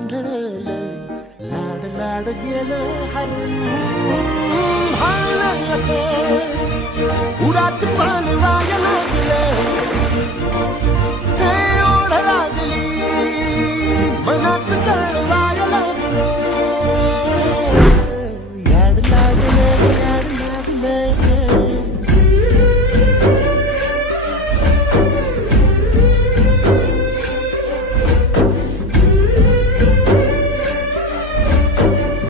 गोंधळलं लाड लाड गेलं हरून भाळलं कसं उरात पाल वागलं